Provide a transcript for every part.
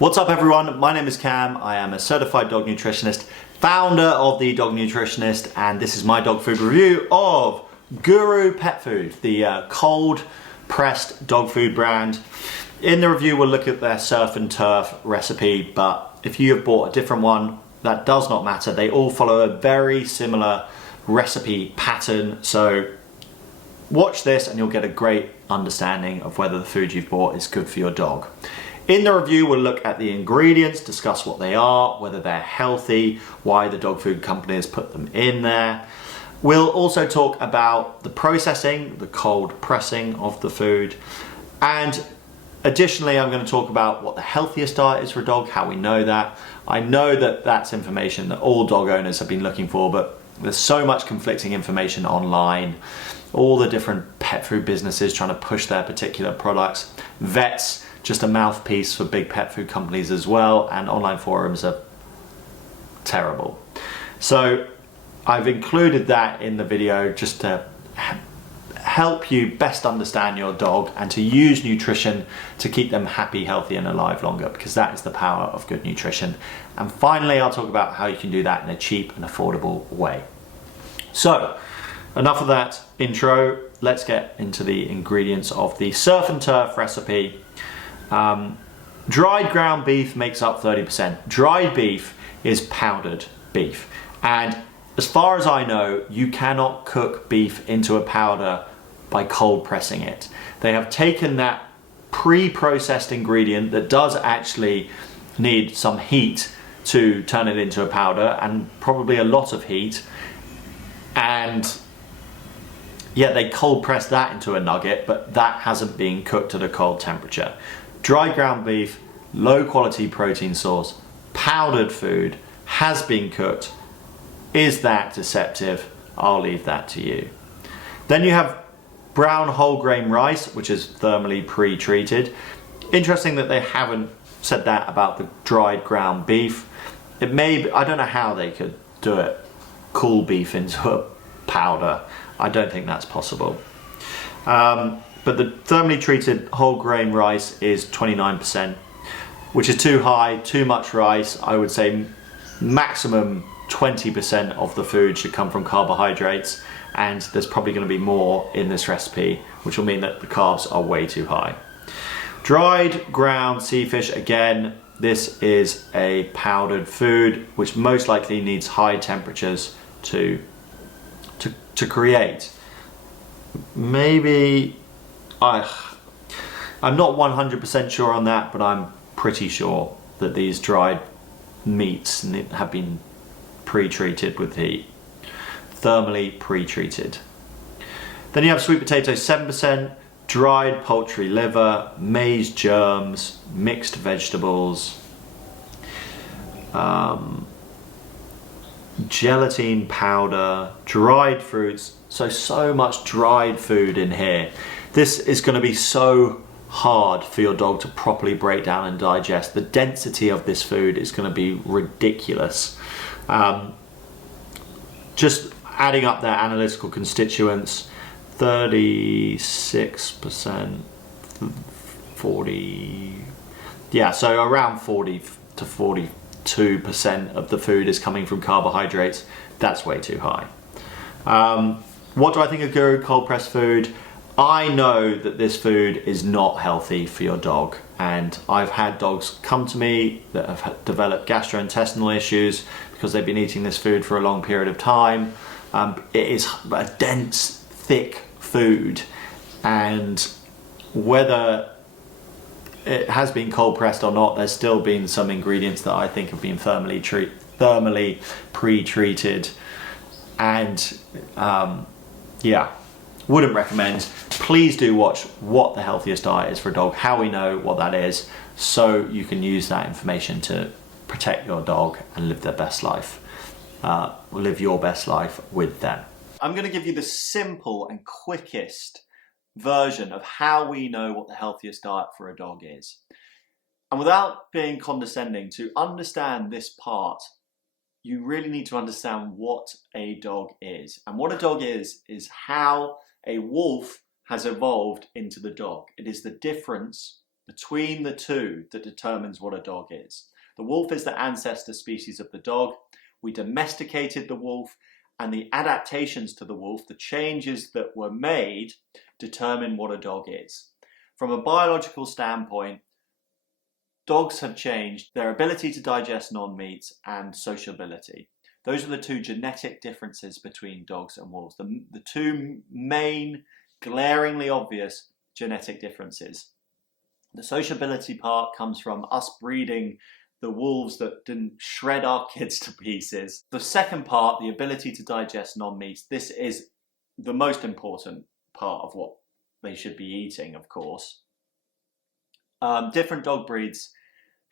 What's up everyone, my name is Cam, I am a certified dog nutritionist, founder of the Dog Nutritionist, and this is my dog food review of Guru Pet Food, the cold pressed dog food brand. In the review we'll look at their surf and turf recipe, but if you have bought a different one, that does not matter. They all follow a very similar recipe pattern, so watch this and you'll get a great understanding of whether the food you've bought is good for your dog. In the review, we'll look at the ingredients, discuss what they are, whether they're healthy, why the dog food company has put them in there. We'll also talk about the processing, the cold pressing of the food. And additionally, I'm going to talk about what the healthiest diet is for a dog, how we know that. I know that that's information that all dog owners have been looking for, but there's so much conflicting information online. All the different pet food businesses trying to push their particular products. Vets, just a mouthpiece for big pet food companies as well, and online forums are terrible. So I've included that in the video just to help you best understand your dog and to use nutrition to keep them happy, healthy and alive longer, because that is the power of good nutrition. And finally, I'll talk about how you can do that in a cheap and affordable way. So enough of that intro, let's get into the ingredients of the surf and turf recipe. Dried ground beef makes up 30%. Dried beef is powdered beef. And as far as I know, you cannot cook beef into a powder by cold pressing it. They have taken that pre-processed ingredient that does actually need some heat to turn it into a powder, and probably a lot of heat, and yeah, they cold press that into a nugget, but that hasn't been cooked at a cold temperature. Dry ground beef, low quality protein source, powdered food, has been cooked. Is that deceptive? I'll leave that to you. Then you have brown whole grain rice, which is thermally pre-treated. Interesting that they haven't said that about the dried ground beef. It may be, I don't know how they could do it, cool beef into a powder. I don't think that's possible. But the thermally treated whole grain rice is 29%, which is too high, too much rice. I would say maximum 20% of the food should come from carbohydrates, and there's probably going to be more in this recipe, which will mean that the carbs are way too high. Dried ground sea fish, again, this is a powdered food, which most likely needs high temperatures to create. Maybe, I'm not 100% sure on that, but I'm pretty sure that these dried meats have been pre-treated with heat, thermally pre-treated. Then you have sweet potatoes, 7%, dried poultry liver, maize germs, mixed vegetables, gelatin powder, dried fruits. So much dried food in here. This is going to be so hard for your dog to properly break down and digest. The density of this food is going to be ridiculous. Just adding up their analytical constituents, 36%, 40, yeah, so around 40 to 42% of the food is coming from carbohydrates. That's way too high. What do I think of Guru cold pressed food? I know that this food is not healthy for your dog, and I've had dogs come to me that have developed gastrointestinal issues because they've been eating this food for a long period of time. It is a dense, thick food, and whether it has been cold pressed or not, there's still been some ingredients that I think have been thermally pre-treated, and yeah, wouldn't recommend. Please do watch what the healthiest diet is for a dog, how we know what that is, so you can use that information to protect your dog and live their best life, live your best life with them. I'm going to give you the simple and quickest version of how we know what the healthiest diet for a dog is. And without being condescending, to understand this part, you really need to understand what a dog is. And what a dog is how a wolf has evolved into the dog. It is the difference between the two that determines what a dog is. The wolf is the ancestor species of the dog. We domesticated the wolf, and the adaptations to the wolf, the changes that were made, determine what a dog is. From a biological standpoint, dogs have changed their ability to digest non-meats and sociability. Those are the two genetic differences between dogs and wolves. The two main, glaringly obvious genetic differences. The sociability part comes from us breeding the wolves that didn't shred our kids to pieces. The second part, the ability to digest non-meats, this is the most important part of what they should be eating, of course. Different dog breeds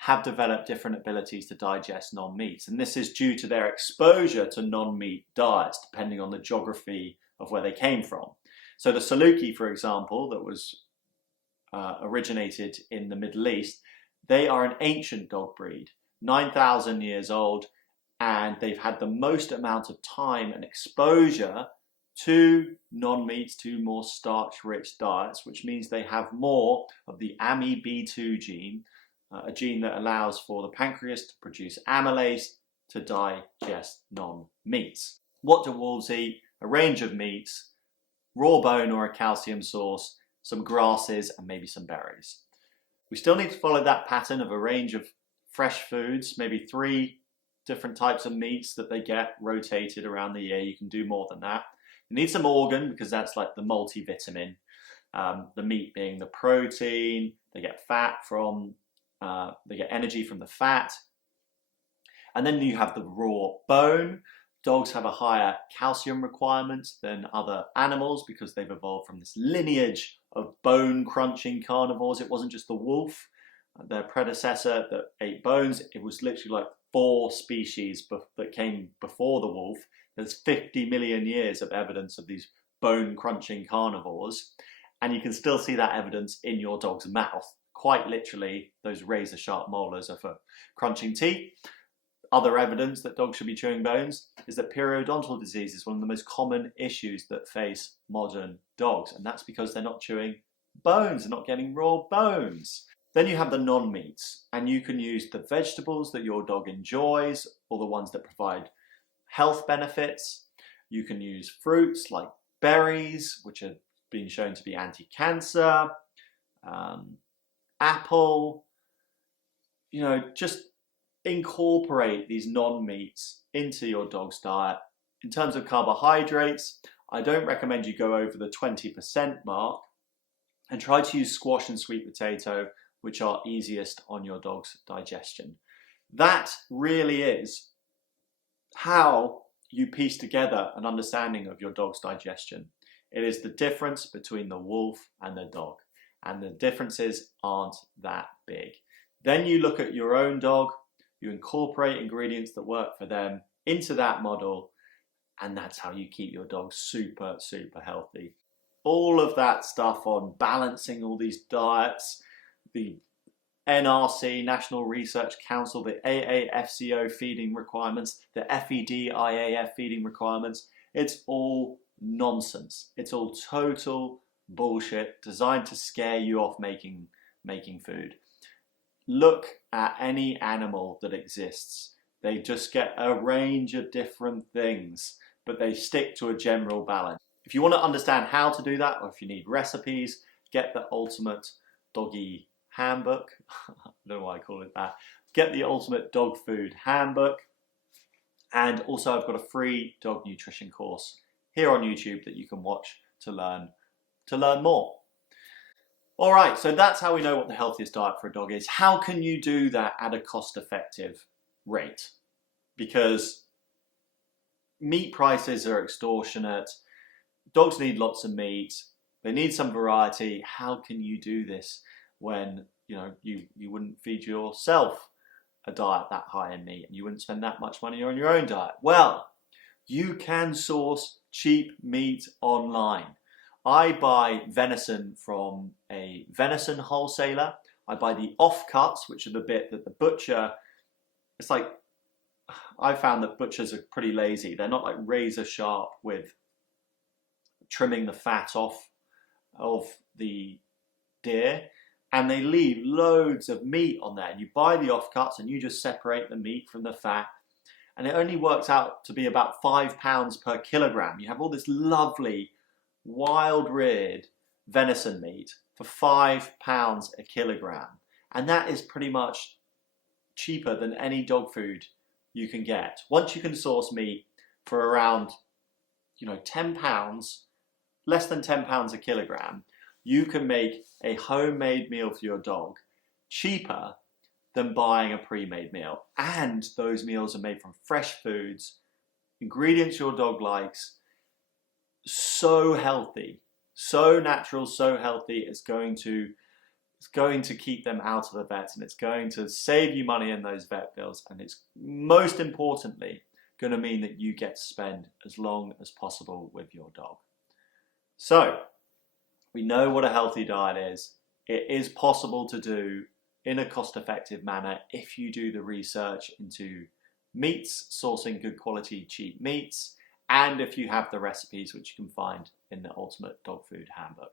have developed different abilities to digest non-meats, and this is due to their exposure to non-meat diets, depending on the geography of where they came from. So the Saluki, for example, that was originated in the Middle East, they are an ancient dog breed, 9,000 years old, and they've had the most amount of time and exposure to non-meats, to more starch-rich diets, which means they have more of the AMEB2 gene, a gene that allows for the pancreas to produce amylase to digest non-meats. What do wolves eat? A range of meats, raw bone or a calcium source, some grasses, and maybe some berries. We still need to follow that pattern of a range of fresh foods, maybe 3 different types of meats that they get rotated around the year. You can do more than that. You need some organ, because that's like the multivitamin. The meat being the protein, they get fat from, they get energy from the fat. And then you have the raw bone. Dogs have a higher calcium requirement than other animals because they've evolved from this lineage of bone crunching carnivores. It wasn't just the wolf, their predecessor, that ate bones. It was literally like 4 species that came before the wolf. There's 50 million years of evidence of these bone crunching carnivores, and you can still see that evidence in your dog's mouth. Quite literally, those razor sharp molars are for crunching teeth. Other evidence that dogs should be chewing bones is that periodontal disease is one of the most common issues that face modern dogs, and that's because they're not chewing bones, they're not getting raw bones. Then you have the non-meats, and you can use the vegetables that your dog enjoys, or the ones that provide health benefits. You can use fruits like berries, which have been shown to be anti-cancer, apple, just incorporate these non-meats into your dog's diet. In terms of carbohydrates, I don't recommend you go over the 20% mark, and try to use squash and sweet potato, which are easiest on your dog's digestion. That really is how you piece together an understanding of your dog's digestion. It is the difference between the wolf and the dog, and the differences aren't that big. Then you look at your own dog, you incorporate ingredients that work for them into that model, and that's how you keep your dog super, super healthy. All of that stuff on balancing all these diets, the NRC, National Research Council, the AAFCO feeding requirements, the FED-IAF feeding requirements, it's all nonsense. It's all total bullshit designed to scare you off making food. Look at any animal that exists. They just get a range of different things, but they stick to a general balance. If you want to understand how to do that, or if you need recipes, get the Ultimate Doggy Handbook. I don't know why I call it that. Get the Ultimate Dog Food Handbook. And also I've got a free dog nutrition course here on YouTube that you can watch to learn more. All right, so that's how we know what the healthiest diet for a dog is. How can you do that at a cost-effective rate? Because meat prices are extortionate. Dogs need lots of meat. They need some variety. How can you do this when you wouldn't feed yourself a diet that high in meat, and you wouldn't spend that much money on your own diet? Well, you can source cheap meat online. I buy venison from a venison wholesaler. I buy the offcuts, which are the bit that the butcher, it's like, I found that butchers are pretty lazy. They're not like razor sharp with trimming the fat off of the deer. and they leave loads of meat on there. And you buy the offcuts and you just separate the meat from the fat, and it only works out to be about £5 per kilogram. You have all this lovely wild reared venison meat for £5 a kilogram, and that is pretty much cheaper than any dog food you can get. Once you can source meat for around, £10, less than £10 a kilogram, you can make a homemade meal for your dog cheaper than buying a pre-made meal. And those meals are made from fresh foods, ingredients your dog likes, so healthy, so natural, so healthy. It's going to keep them out of the vet, and it's going to save you money in those vet bills, and it's most importantly going to mean that you get to spend as long as possible with your dog. So we know what a healthy diet is. It is possible to do in a cost-effective manner if you do the research into meats, sourcing good quality cheap meats, and if you have the recipes, which you can find in the Ultimate Dog Food Handbook.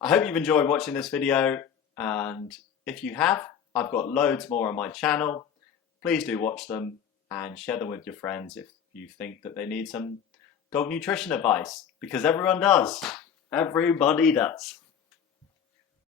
I hope you've enjoyed watching this video, and if you have, I've got loads more on my channel. Please do watch them and share them with your friends if you think that they need some dog nutrition advice, because everyone does. Everybody does.